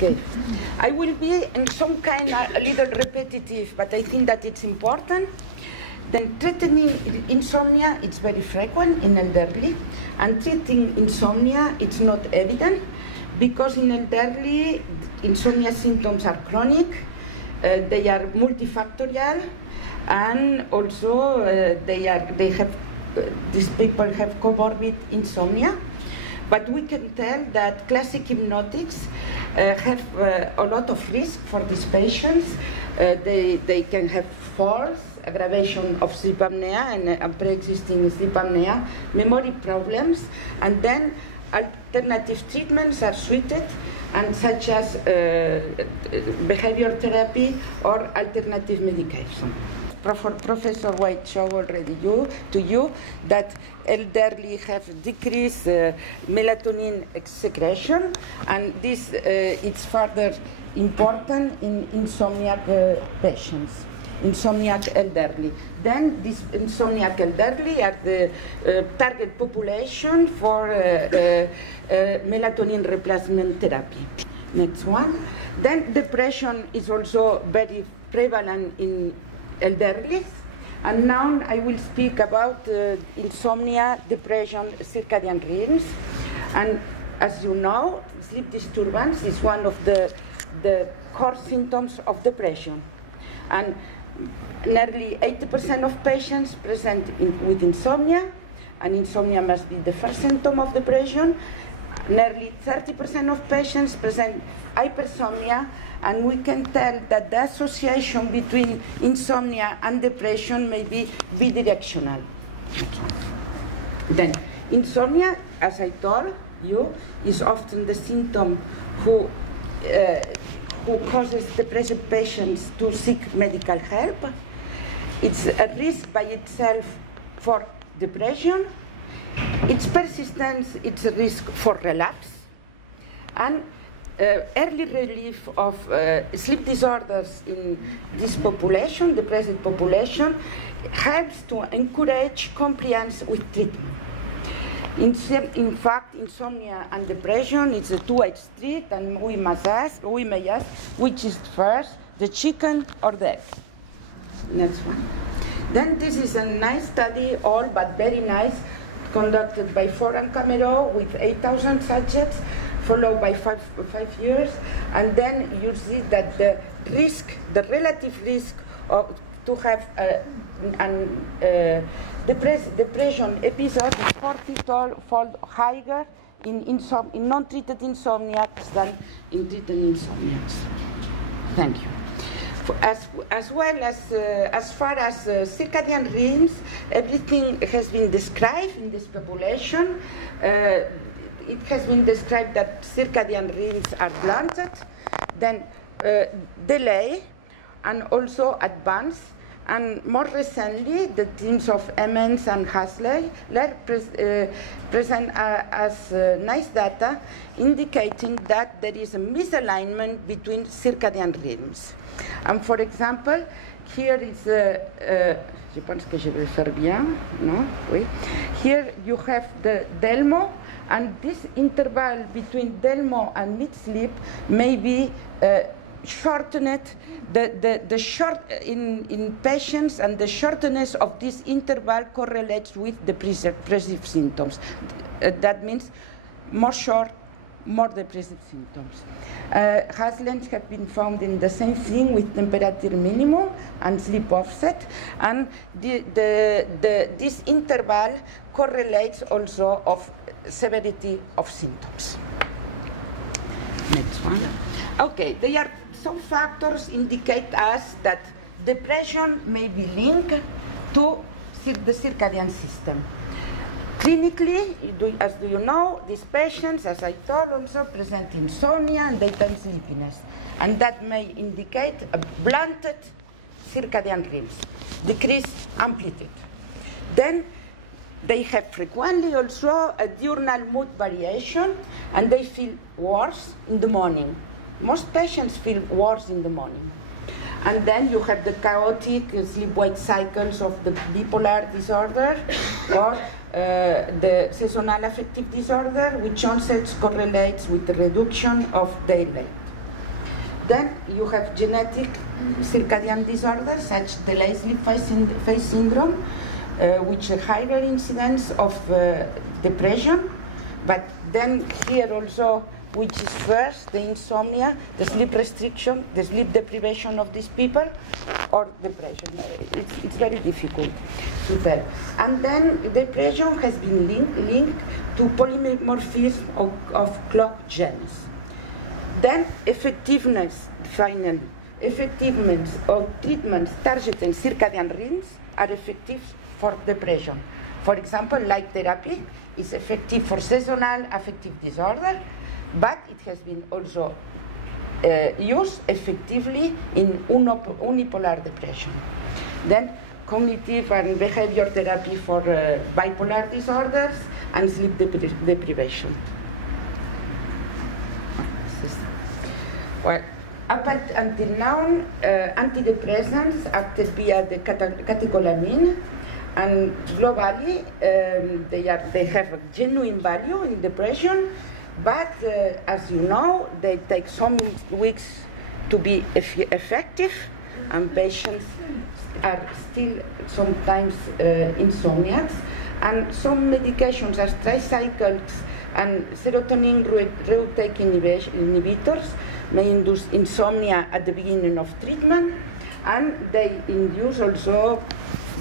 Okay. I will be in some kind a little repetitive, but I think that it's important. Then treating insomnia is very frequent in elderly, and treating insomnia it's not evident because in elderly insomnia symptoms are chronic, they are multifactorial, and also these people have comorbid insomnia. But we can tell that classic hypnotics have a lot of risk for these patients. They can have falls, aggravation of sleep apnea and pre-existing sleep apnea, memory problems, and then alternative treatments are suited, and such as behavior therapy or alternative medication. Professor White showed already to you that elderly have decreased melatonin secretion, and this is further important in insomniac patients, insomniac elderly. Then these insomniac elderly are the target population for melatonin replacement therapy. Next one. Then depression is also very prevalent in elderly, and now I will speak about insomnia, depression, circadian rhythms. And as you know, sleep disturbance is one of the core symptoms of depression, and nearly 80% of patients present with insomnia, and insomnia must be the first symptom of depression. Nearly 30% of patients present hypersomnia, and we can tell that the association between insomnia and depression may be bidirectional. Then, insomnia, as I told you, is often the symptom who causes depressive patients to seek medical help. It's a risk by itself for depression. Its persistence, it's a risk for relapse, and early relief of sleep disorders in this population, depressive population, helps to encourage compliance with treatment. In fact, insomnia and depression is a two-edged street, and we may ask, which is first, the chicken or the egg? Next one. Then this is a nice study, all but very nice, conducted by Foran Camero with 8,000 subjects, followed by five years, and then you see that the relative risk to have depression episode is 40-fold higher in non-treated insomniacs than in treated insomniacs. Thank you. As far as circadian rhythms, everything has been described in this population. It has been described that circadian rhythms are blunted, then delay, and also advanced. And more recently, the teams of Emmons and Hasler present as nice data indicating that there is a misalignment between circadian rhythms. And for example, here is je pense que je vais faire bien, no? Oui. Here you have the Delmo, and this interval between Delmo and mid-sleep may be shortened. The short in patients, and the shortness of this interval correlates with depressive symptoms. That means more short, more depressive symptoms. Haslens have been found in the same thing with temperature minimum and sleep offset, and this interval correlates also of severity of symptoms. Next one. Okay, there are some factors indicate us that depression may be linked to the circadian system. Clinically, as you know, these patients, as I told, also present insomnia and daytime sleepiness, and that may indicate a blunted circadian rhythms, decreased amplitude. Then they have frequently also a diurnal mood variation, and they feel worse in the morning. Most patients feel worse in the morning. And then you have the chaotic sleep-wake cycles of the bipolar disorder or the seasonal affective disorder, which onset correlates with the reduction of daylight. Then you have genetic circadian disorders such delayed sleep phase syndrome, which a higher incidence of depression. But then here also, which is first, the insomnia, the sleep restriction, the sleep deprivation of these people, or depression. It's very difficult to tell. And then depression has been linked to polymorphism of clock genes. Then effectiveness, finally, effectiveness of treatments targeting circadian rhythms are effective for depression. For example, light therapy is effective for seasonal affective disorder, but it has been also used effectively in unipolar depression. Then cognitive and behavior therapy for bipolar disorders and sleep deprivation. Well, up until now, antidepressants acted via the catecholamine, and globally they have a genuine value in depression, but as you know, they take some weeks to be effective, and patients are still sometimes insomniacs, and some medications as tricycles and serotonin reuptake inhibitors may induce insomnia at the beginning of treatment, and they induce also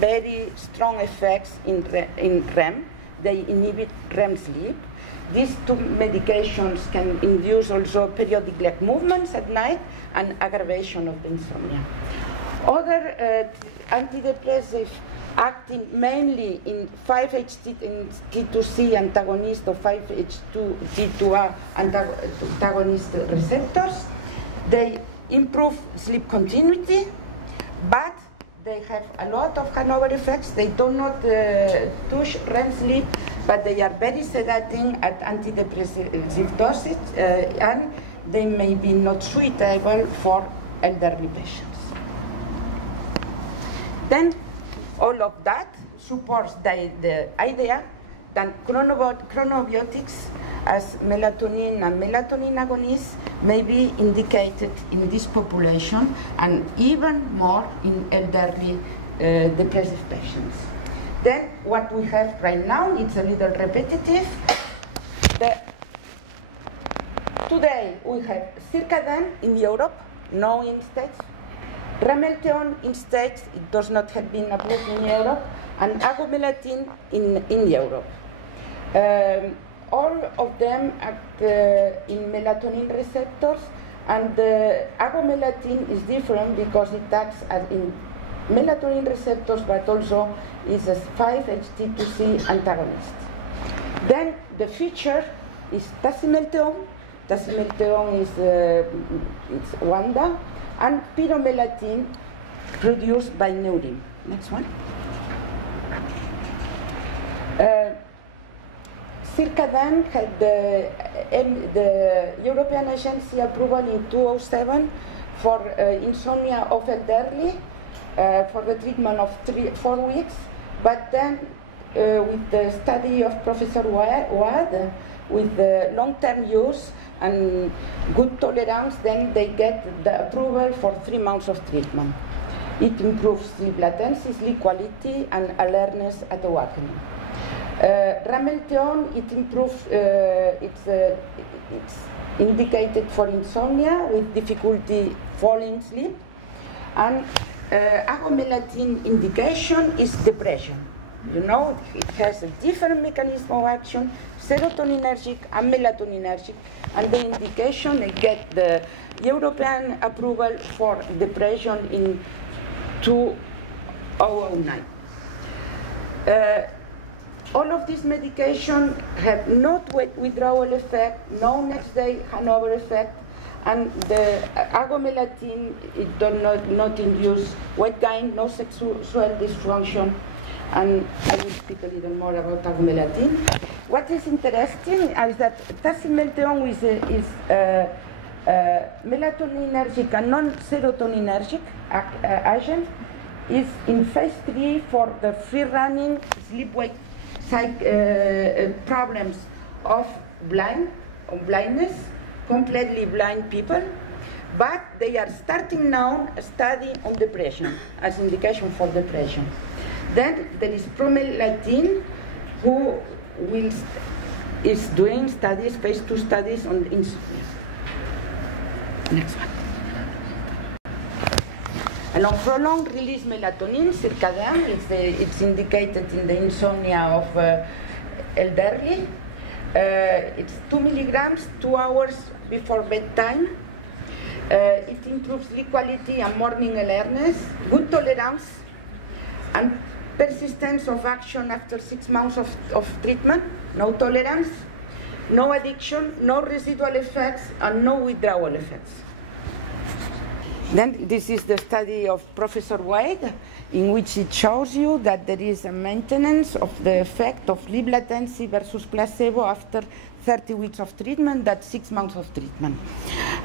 very strong effects in REM. They inhibit REM sleep. These two medications can induce also periodic leg movements at night and aggravation of the insomnia. Other antidepressive acting mainly in 5-HT2C antagonist or 5-HT2A antagonist receptors. They improve sleep continuity, but they have a lot of hangover effects. They do not touch REM sleep, but they are very sedating at antidepressive dosage, and they may be not suitable for elderly patients. Then all of that supports the idea that chronobiotics as melatonin and melatonin agonists may be indicated in this population and even more in elderly depressive patients. Then what we have right now, it's a little repetitive. Today we have Circaden in Europe, no in States. Ramelteon in States, it does not have been approved in Europe, and agomelatine in Europe. All of them act in melatonin receptors, and agomelatine is different because it acts in melatonin receptors, but also is a 5-HT2C antagonist. Then the feature is tasimelteon. Tasimelteon is it's WANDA, and pyromelatine produced by Neurim. Next one. Circaden had the European Agency approval in 2007 for insomnia of elderly for the treatment of 4 weeks, but then with the study of Professor Wad, with the long-term use and good tolerance, then they get the approval for 3 months of treatment. It improves sleep latency, sleep quality, and alertness at awakening. Ramelteon, it improves, it's indicated for insomnia with difficulty falling asleep, and agomelatine indication is depression. You know, it has a different mechanism of action, serotoninergic and melatoninergic, and the indication they get the European approval for depression in 2009. All of these medications have no withdrawal effect, no next day hangover effect, and the agomelatine, it does not induce weight gain, no sexual dysfunction, and I will speak a little more about agomelatine. What is interesting is that tasimelteon is melatoninergic and non-serotoninergic agent, is in phase 3 for the free-running sleep-wake problems of blindness, completely blind people. But they are starting now a study on depression as indication for depression. Then there is Promelatin, who is doing studies, phase 2 studies on insomnia. Next one. Along prolonged release melatonin, circadian, it's indicated in the insomnia of elderly. It's 2 milligrams, 2 hours before bedtime. It improves sleep quality and morning alertness, good tolerance, and persistence of action after 6 months of treatment, no tolerance, no addiction, no residual effects, and no withdrawal effects. Then this is the study of Professor Wade, in which it shows you that there is a maintenance of the effect of sleep latency versus placebo after 30 weeks of treatment, that's 6 months of treatment.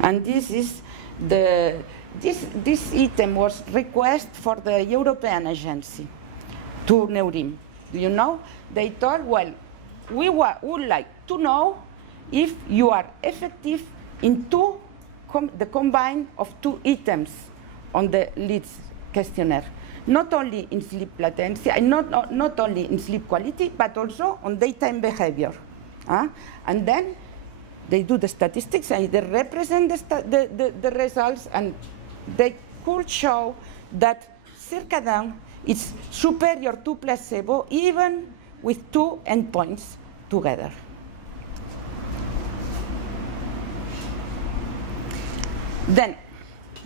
And this is this item was request for the European agency to Neurim. Do you know? They told, well, we would like to know if you are effective in the combine of 2 items on the LEADS questionnaire. Not only in sleep latency, and not only in sleep quality, but also on daytime behavior. And then they do the statistics and they represent the results, and they could show that circadian is superior to placebo even with 2 endpoints together. Then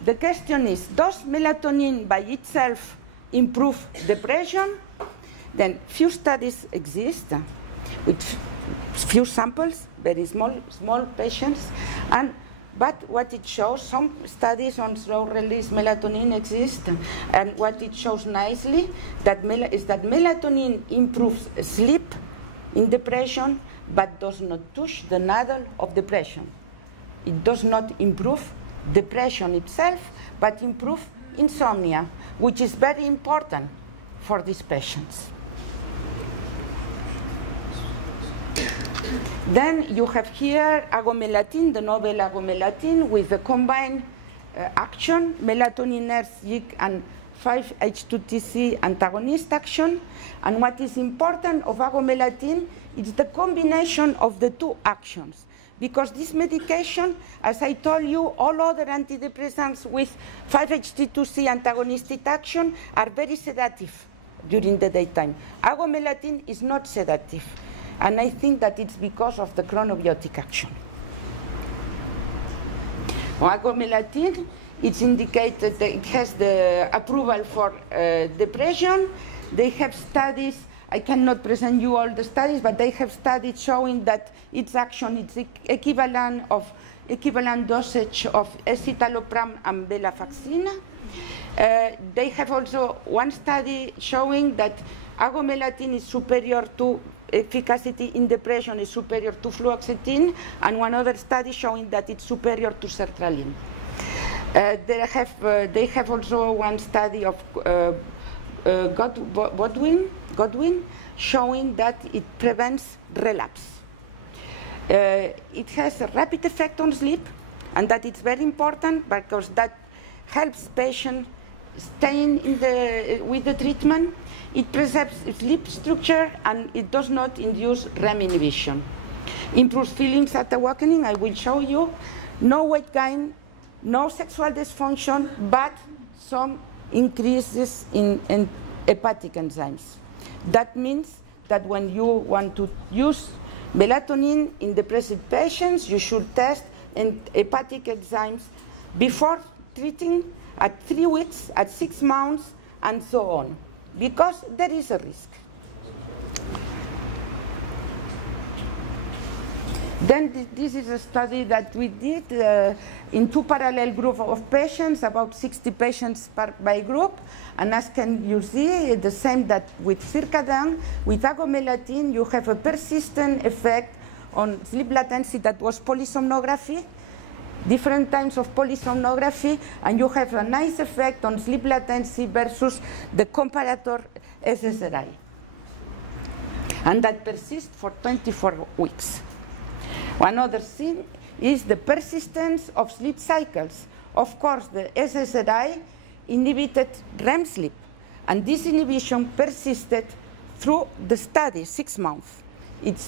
the question is, does melatonin by itself improve depression? Then few studies exist with few samples, very small patients, but what it shows, some studies on slow-release melatonin exist, and what it shows nicely is that melatonin improves sleep in depression, but does not touch the needle of depression. It does not improve depression itself, but improve insomnia, which is very important for these patients. Then you have here agomelatin, the novel agomelatin, with the combined action, melatoninergic and 5-HT2C antagonist action. And what is important of agomelatin is the combination of the 2 actions. Because this medication, as I told you, all other antidepressants with 5-HT2C antagonistic action are very sedative during the daytime. Agomelatin is not sedative. And I think that it's because of the chronobiotic action. Agomelatin, it's indicated that it has the approval for depression. They have studies, I cannot present you all the studies, but they have studies showing that its action is equivalent dosage of escitalopram and venlafaxine. They have also one study showing that agomelatin is superior to efficacy in depression, is superior to fluoxetine, and one other study showing that it's superior to sertraline. They have also one study of Godwin showing that it prevents relapse. It has a rapid effect on sleep, and that it's very important because that helps patients staying with the treatment. It preserves sleep structure, and it does not induce REM inhibition. Improves feelings at awakening, I will show you. No weight gain, no sexual dysfunction, but some increases in hepatic enzymes. That means that when you want to use melatonin in depressive patients, you should test hepatic enzymes before treating, at 3 weeks, at 6 months, and so on, because there is a risk. Then this is a study that we did in 2 parallel groups of patients, about 60 patients by group. And as can you see, the same that with circadian, with agomelatin, you have a persistent effect on sleep latency that was polysomnography, different types of polysomnography, and you have a nice effect on sleep latency versus the comparator SSRI. And that persists for 24 weeks. One other thing is the persistence of sleep cycles Of course, the SSRI inhibited REM sleep, and this inhibition persisted through the study, 6 months. It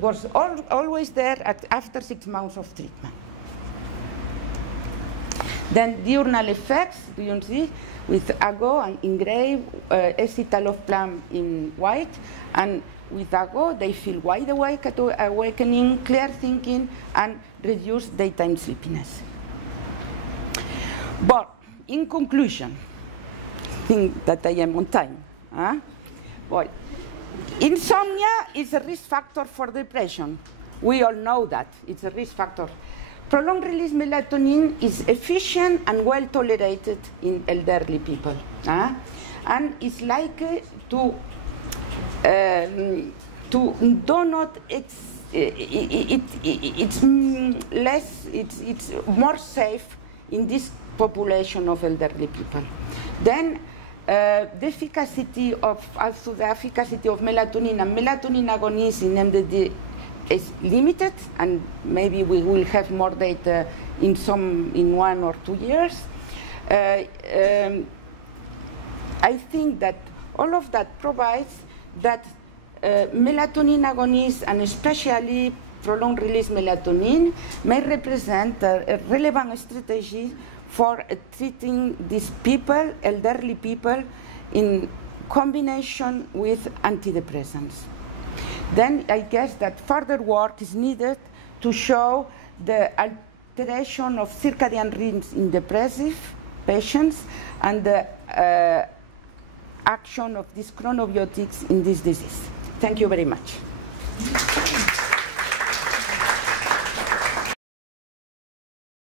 was always there after 6 months of treatment. Then diurnal effects, do you see, with AGO and in gray, escitalopram in white, and with AGO they feel wide awake at awakening, clear thinking, and reduced daytime sleepiness. But in conclusion, I think that I am on time. Huh? Well, insomnia is a risk factor for depression. We all know that it's a risk factor. Prolonged release melatonin is efficient and well tolerated in elderly people, and is likely to do not. It's more safe in this population of elderly people. Then the efficacy of melatonin and melatonin agonists in MDD is limited, and maybe we will have more data in 1 or 2 years. I think that all of that provides that melatonin agonists, and especially prolonged release melatonin, may represent a relevant strategy for treating these people, elderly people, in combination with antidepressants. Then I guess that further work is needed to show the alteration of circadian rhythms in depressive patients and the action of these chronobiotics in this disease. Thank you very much.